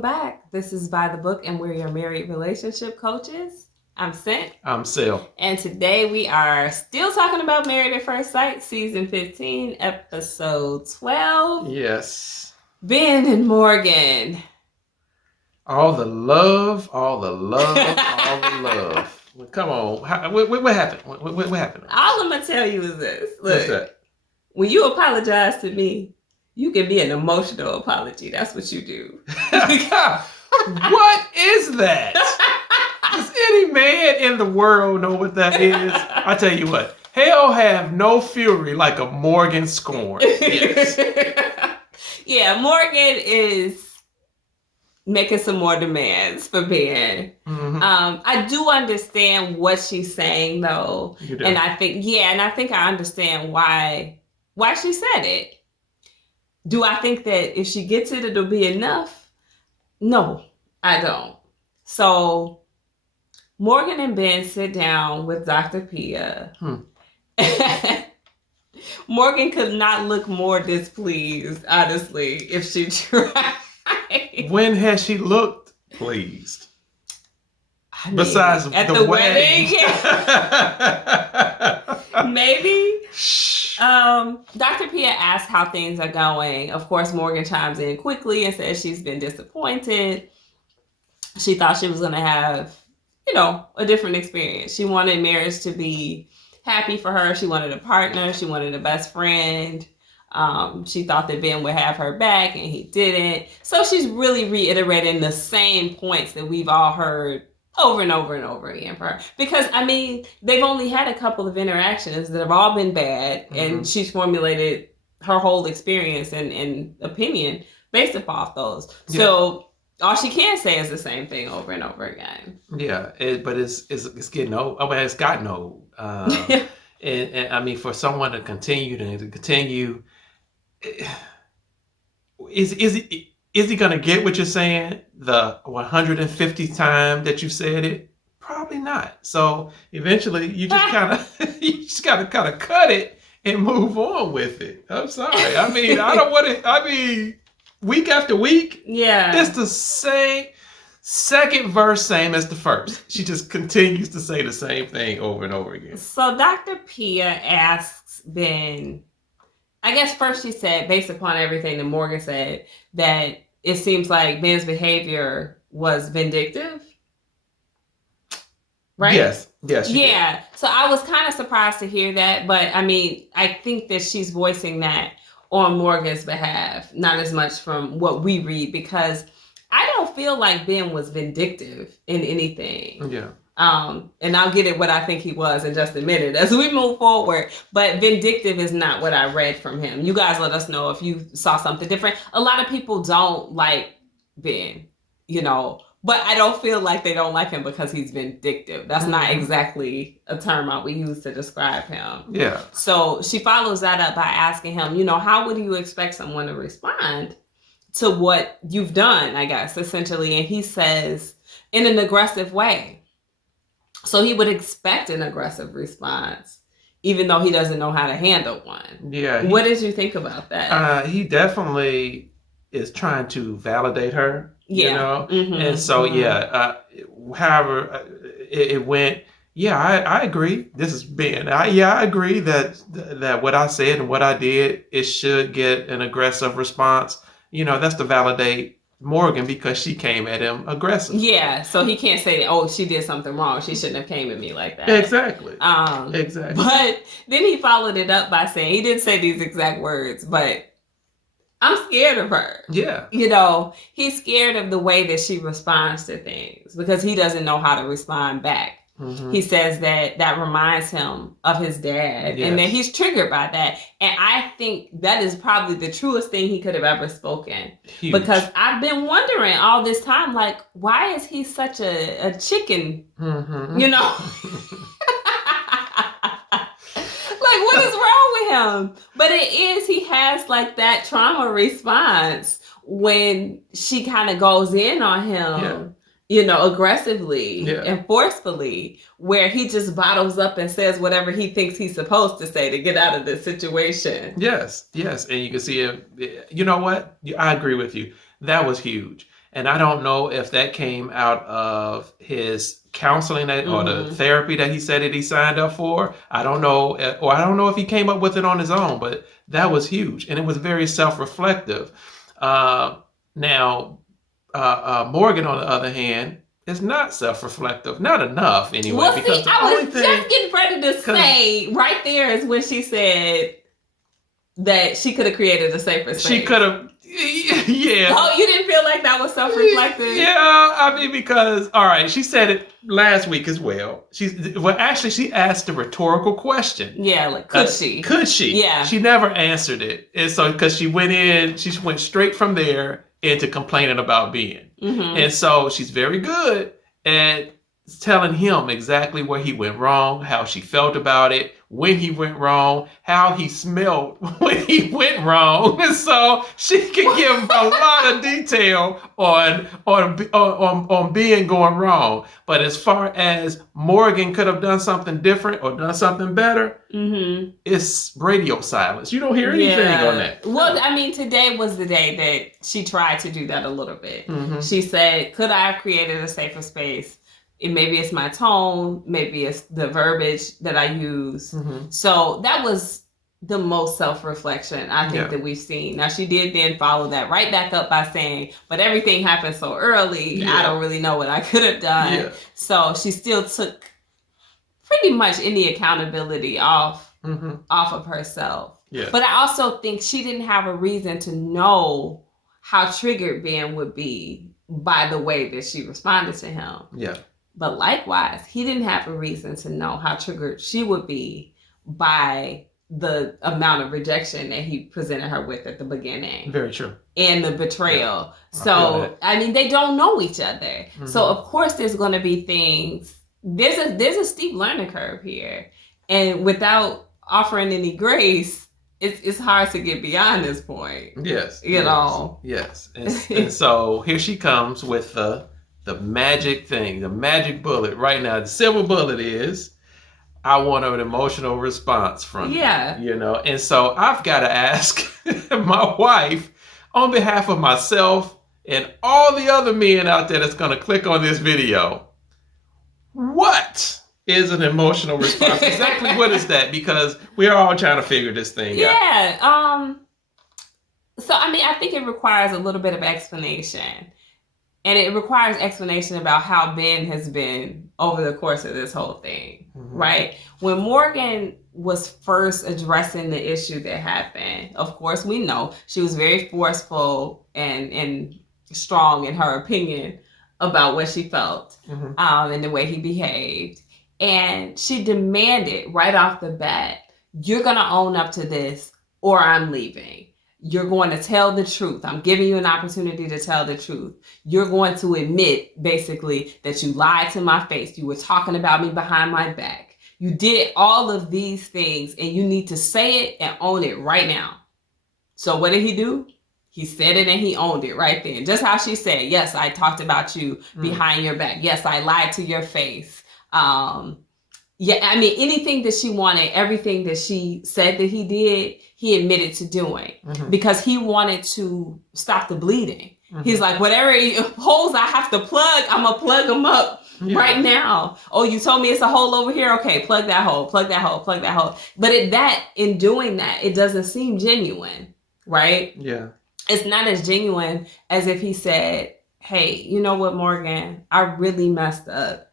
welcome back. This is By the Book, and we're your married relationship coaches. I'm Sent. I'm Sil. And today we are still talking about Married at First Sight, Season 15, Episode 12. Yes. Bihn and Morgan. All the love, all the love, all the love. Well, come on. What happened? What happened? All I'm going to tell you is this. Look, what's that? When you apologize to me, you can be an emotional apology. That's what you do. What is that? Does any man in the world know what that is? I tell you what, hell have no fury like a Morgan scorn. Yes. Yeah, Morgan is making some more demands for Bihn. Mm-hmm. I do understand what she's saying though. You do. And I think I understand why she said it. Do I think that if she gets it, it'll be enough? No, I don't. So Morgan and Bihn sit down with Dr. Pia. Morgan could not look more displeased, honestly, if she tried. When has she looked pleased? I mean, besides at the wedding? Yeah. Maybe. Dr. Pia asks how things are going. Of course, Morgan chimes in quickly and says she's been disappointed. She thought she was going to have, a different experience. She wanted marriage to be happy for her. She wanted a partner. She wanted a best friend. She thought that Bihn would have her back, and he didn't. So she's really reiterating the same points that we've all heard over and over and over again for her. Because, they've only had a couple of interactions that have all been bad, and she's formulated her whole experience and opinion based upon those. Yeah. So all she can say is the same thing over and over again. Yeah, but it's getting old. It's gotten old. And for someone to continue, is he going to get what you're saying the 150th time that you said it? Probably not. So eventually you just got to kind of cut it and move on with it. I'm sorry. I don't want to, week after week, yeah, it's the same second verse, same as the first. She just continues to say the same thing over and over again. So Dr. Pia asks Bihn, I guess first she said, based upon everything that Morgan said, that it seems like Bihn's behavior was vindictive. Right? Yes. Yeah. Did. So I was kind of surprised to hear that, but I think that she's voicing that on Morgan's behalf, not as much from what we read, because I don't feel like Bihn was vindictive in anything. Yeah. And I'll get at what I think he was in just a minute as we move forward. But vindictive is not what I read from him. You guys let us know if you saw something different. A lot of people don't like Bihn, but I don't feel like they don't like him because he's vindictive. That's not exactly a term I would use to describe him. Yeah. So she follows that up by asking him, how would you expect someone to respond to what you've done, I guess, essentially. And he says, in an aggressive way. So he would expect an aggressive response, even though he doesn't know how to handle one. Yeah. What did you think about that? He definitely is trying to validate her, And so, however it went, I agree. This is Bihn. I agree that what I said and what I did, it should get an aggressive response. That's to validate Morgan because she came at him aggressive. Yeah, so he can't say, she did something wrong. She shouldn't have came at me like that. Exactly. Exactly. But then he followed it up by saying, he didn't say these exact words, but I'm scared of her. Yeah. He's scared of the way that she responds to things because he doesn't know how to respond back. Mm-hmm. He says that reminds him of his dad, and that he's triggered by that. And I think that is probably the truest thing he could have ever spoken. Huge. Because I've been wondering all this time, why is he such a chicken? Mm-hmm. What is wrong with him? But he has that trauma response when she kind of goes in on him. Yeah. Aggressively and forcefully, where he just bottles up and says whatever he thinks he's supposed to say to get out of this situation. Yes. And you can see it. You know what? I agree with you. That was huge. And I don't know if that came out of his counseling or the therapy that he said that he signed up for. I don't know. Or I don't know if he came up with it on his own, but that was huge. And it was very self-reflective. Now, Morgan, on the other hand, is not self-reflective. Not enough, anyway. Well, see, I was just getting ready to say, right there is when she said that she could have created a safer space. She could have, yeah. Oh, you didn't feel like that was self-reflective? Yeah, I mean, because, all right, she said it last week as well. Actually, she asked a rhetorical question. Yeah, like, could she? Could she? Yeah. She never answered it. And so, because she went straight from there into complaining about Bihn. And so she's very good at telling him exactly where he went wrong, how she felt about it, when he went wrong, how he smelled when he went wrong. And so she can give a lot of detail on Bihn going wrong. But as far as Morgan could have done something different or done something better, it's radio silence. You don't hear anything on that. Well, I mean, today was the day that she tried to do that a little bit. She said, could I have created a safer space? Maybe it's my tone, maybe it's the verbiage that I use. So that was the most self-reflection I think that we've seen. Now, she did then follow that right back up by saying, but everything happened so early, I don't really know what I could have done. So she still took pretty much any accountability off of herself. But I also think she didn't have a reason to know how triggered Bihn would be by the way that she responded to him. But likewise, he didn't have a reason to know how triggered she would be by the amount of rejection that he presented her with at the beginning. Very true. And the betrayal. So, I mean, they don't know each other. So, of course, there's going to be things. There's a steep learning curve here. And without offering any grace, it's hard to get beyond this point. You know? And so here she comes with the magic thing, the magic bullet right now. The silver bullet is, I want an emotional response from you. You know, and so I've got to ask my wife, on behalf of myself and all the other men out there that's going to click on this video, what is an emotional response? Exactly what is that? Because we're all trying to figure this thing out. So, I mean, I think it requires a little bit of explanation. And it requires explanation about how Bihn has been over the course of this whole thing, right? When Morgan was first addressing the issue that happened, of course, we know she was very forceful and strong in her opinion about what she felt and the way he behaved. And she demanded right off the bat, you're going to own up to this or I'm leaving. You're going to tell the truth. I'm giving you an opportunity to tell the truth. You're going to admit, basically, that you lied to my face. You were talking about me behind my back. You did all of these things, and you need to say it and own it right now. So what did he do? He said it and he owned it right then. Just how she said, yes, I talked about you behind your back. Yes, I lied to your face. Yeah, I mean, anything that she wanted, everything that she said that he did, he admitted to doing because he wanted to stop the bleeding. He's like, whatever holes I have to plug, I'm going to plug them up right now. Oh, you told me it's a hole over here? Okay, plug that hole, plug that hole, plug that hole. But in doing that, it doesn't seem genuine, right? It's not as genuine as if he said, hey, you know what, Morgan, I really messed up.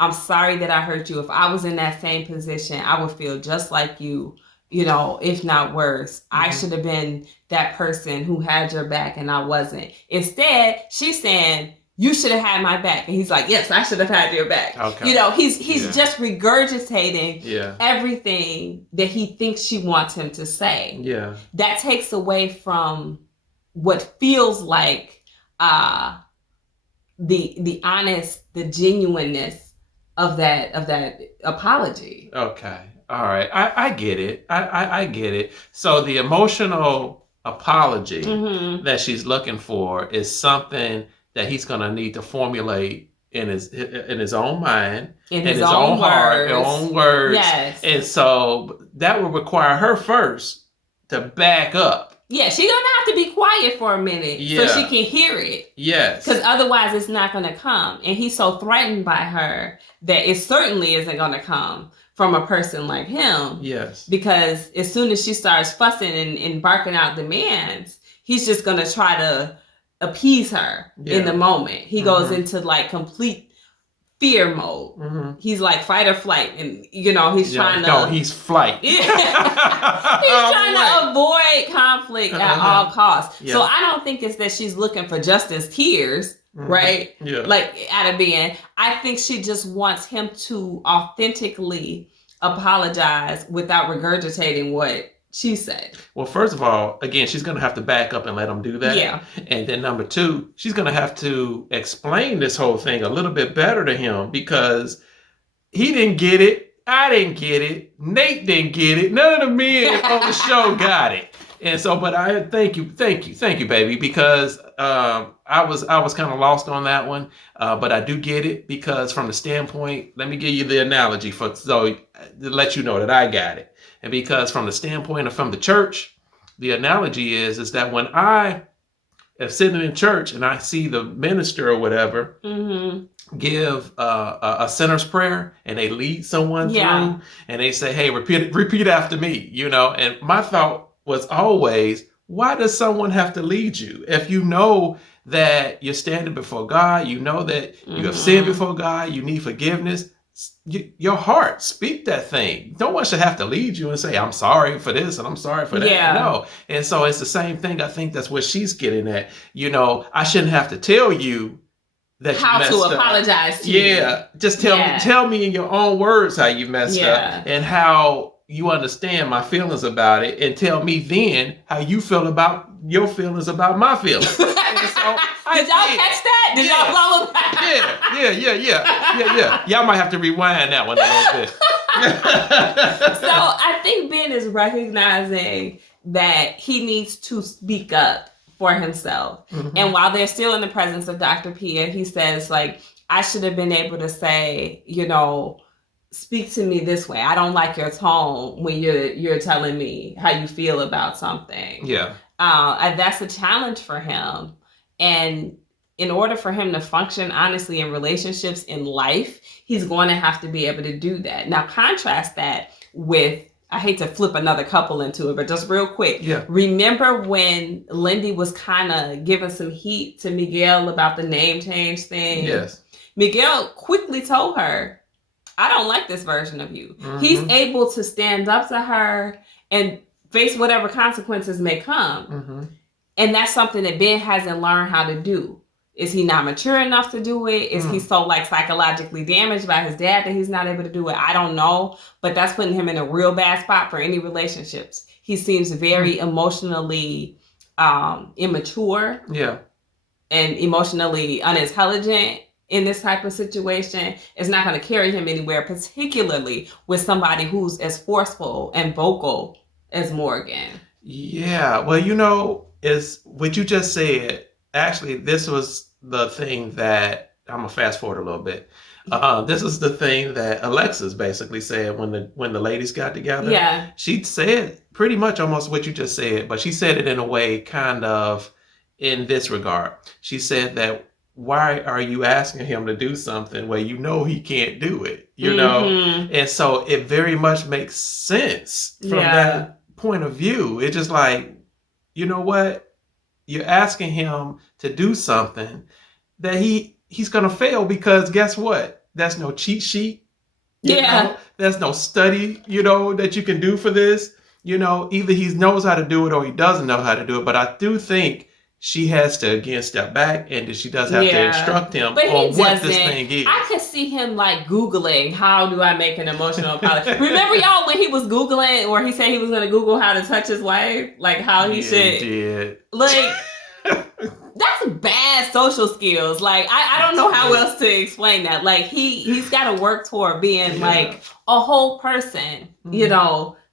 I'm sorry that I hurt you. If I was in that same position, I would feel just like you, you know, if not worse. I should have been that person who had your back and I wasn't. Instead, she's saying, you should have had my back. And he's like, yes, I should have had your back. You know, he's just regurgitating everything that he thinks she wants him to say. That takes away from what feels like the honest, the genuineness of that apology. Okay. All right. I get it. I get it. So the emotional apology that she's looking for is something that he's going to need to formulate in his own mind, in his own heart, own words. And so that will require her first to back up Yeah, she's gonna have to be quiet for a minute so she can hear it. Yes. Because otherwise it's not gonna come. And he's so threatened by her that it certainly isn't gonna come from a person like him. Yes. Because as soon as she starts fussing and barking out demands, he's just gonna try to appease her in the moment. He goes into like complete fear mode. He's like fight or flight, and he's trying to. No, he's flight. He's trying to avoid conflict at all costs. Yeah. So I don't think it's that she's looking for Justin's tears, right? Yeah. Like out of being. I think she just wants him to authentically apologize without regurgitating what she said. Well, first of all, again, she's going to have to back up and let him do that. Yeah. And then number two, she's going to have to explain this whole thing a little bit better to him, because he didn't get it. I didn't get it. Nate didn't get it. None of the men on the show got it. And so, but I thank you, baby, because I was kind of lost on that one, but I do get it, because from the standpoint, let me give you the analogy so to let you know that I got it. And because from the standpoint of from the church, the analogy is that when I am sitting in church and I see the minister or whatever give a sinner's prayer, and they lead someone through, and they say, "Hey, repeat after me," and my thought was always, why does someone have to lead you? If you know that you're standing before God, you know that you have sinned before God, you need forgiveness, your heart, speak that thing. No one should have to lead you and say, "I'm sorry for this and I'm sorry for that." Yeah. No. And so it's the same thing. I think that's what she's getting at. I shouldn't have to tell you that how you messed to up. Apologize to you. Yeah. Just tell me in your own words how you messed up and how you understand my feelings about it, and tell me then how you feel about your feelings about my feelings. So, did y'all catch that? Did y'all follow that? Yeah. Y'all might have to rewind that one a little bit. So I think Ben is recognizing that he needs to speak up for himself. And while they're still in the presence of Dr. Pia, he says, like, I should have been able to say, speak to me this way. I don't like your tone when you're telling me how you feel about something. Yeah. That's a challenge for him. And in order for him to function honestly in relationships in life, he's going to have to be able to do that. Now, contrast that with, I hate to flip another couple into it, but just real quick. Yeah. Remember when Lindy was kind of giving some heat to Miguel about the name change thing? Yes. Miguel quickly told her, I don't like this version of you. He's able to stand up to her and face whatever consequences may come. And that's something that Ben hasn't learned how to do. Is he not mature enough to do it? Is he so psychologically damaged by his dad that he's not able to do it? I don't know. But that's putting him in a real bad spot for any relationships. He seems very emotionally immature. Yeah. And emotionally unintelligent in this type of situation. Is not going to carry him anywhere, particularly with somebody who's as forceful and vocal as Morgan. Yeah. Well, is what you just said. Actually, this was the thing that I'm gonna fast forward a little bit. This is the thing that Alexis basically said when the ladies got together. Yeah. She said pretty much almost what you just said, but she said it in a way kind of in this regard. She said that, why are you asking him to do something where he can't do it? And so it very much makes sense from that point of view. It's just like, you know what? You're asking him to do something that he's going to fail, because guess what? There's no cheat sheet. There's no study, that you can do for this. Either he knows how to do it or he doesn't know how to do it. But I do think she has to, again, step back, and she does have to instruct him on what this thing is. I could see him Googling, how do I make an emotional apology? Remember, y'all, when he was Googling, or he said he was going to Google how to touch his wife? How he should. He did. That's bad social skills. I don't know how else to explain that. He's got to work toward being a whole person,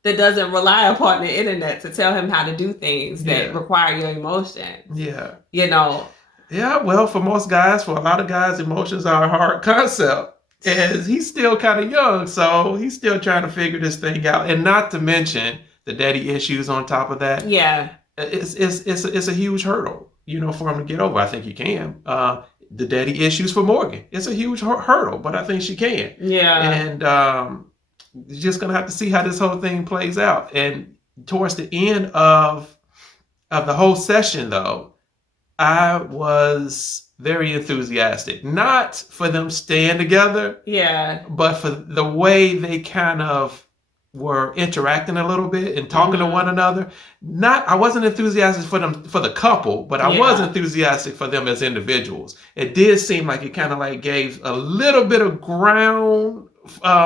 that doesn't rely upon the internet to tell him how to do things that require your emotion. Yeah. Yeah, well, for most guys, for a lot of guys, emotions are a hard concept. And he's still kind of young, so he's still trying to figure this thing out. And not to mention the daddy issues on top of that. Yeah. it's a huge hurdle, for him to get over. I think he can. The daddy issues for Morgan, it's a huge hurdle, but I think she can. Yeah. And you're just gonna have to see how this whole thing plays out. And towards the end of the whole session, though, I was very enthusiastic, not for them staying together, but for the way they kind of were interacting a little bit and talking to one another. I wasn't enthusiastic for them, for the couple, but I was enthusiastic for them as individuals. It did seem like it kind of like gave a little bit of ground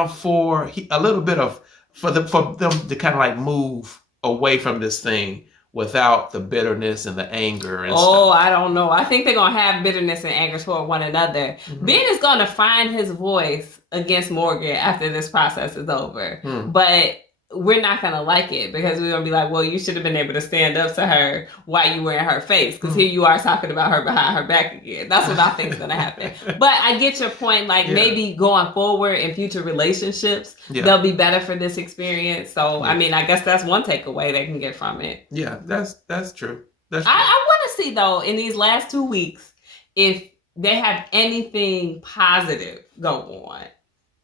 for them to kind of like move away from this thing without the bitterness and the anger and stuff. I don't know. I think they're going to have bitterness and anger toward one another. Bihn is going to find his voice against Morgan after this process is over. But we're not going to like it because we're going to be like, well, you should have been able to stand up to her while you were in her face, because here you are talking about her behind her back again. That's what I think is going to happen. But I get your point. Like maybe going forward in future relationships, they'll be better for this experience. So, I mean, I guess that's one takeaway they can get from it. Yeah, that's true. That's true. I want to see, though, in these last 2 weeks, if they have anything positive go on.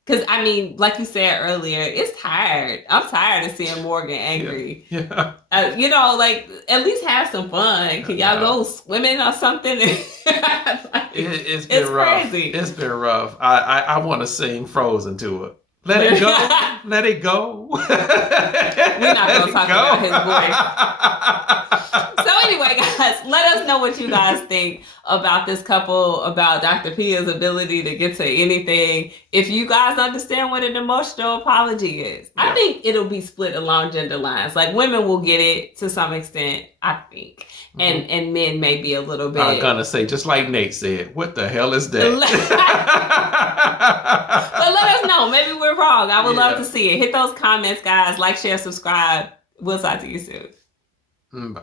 Because, I mean, like you said earlier, it's tired. I'm tired of seeing Morgan angry. Yeah. Like, at least have some fun. Can y'all go swimming or something? It's been rough. Crazy. It's been rough. I want to sing Frozen to it. Let it go. Let it go. We're not going to talk about his voice. So anyway, guys, let us know what you guys think about this couple, about Dr. Pia's ability to get to anything. If you guys understand what an emotional apology is, I think it'll be split along gender lines. Like, women will get it to some extent, I think. And men may be a little bit. I'm going to say, just like Nate said, what the hell is that? But let us know. Maybe we're wrong. I would love to see it. Hit those comments, guys. Like, share, subscribe. We'll talk to you soon. Bye.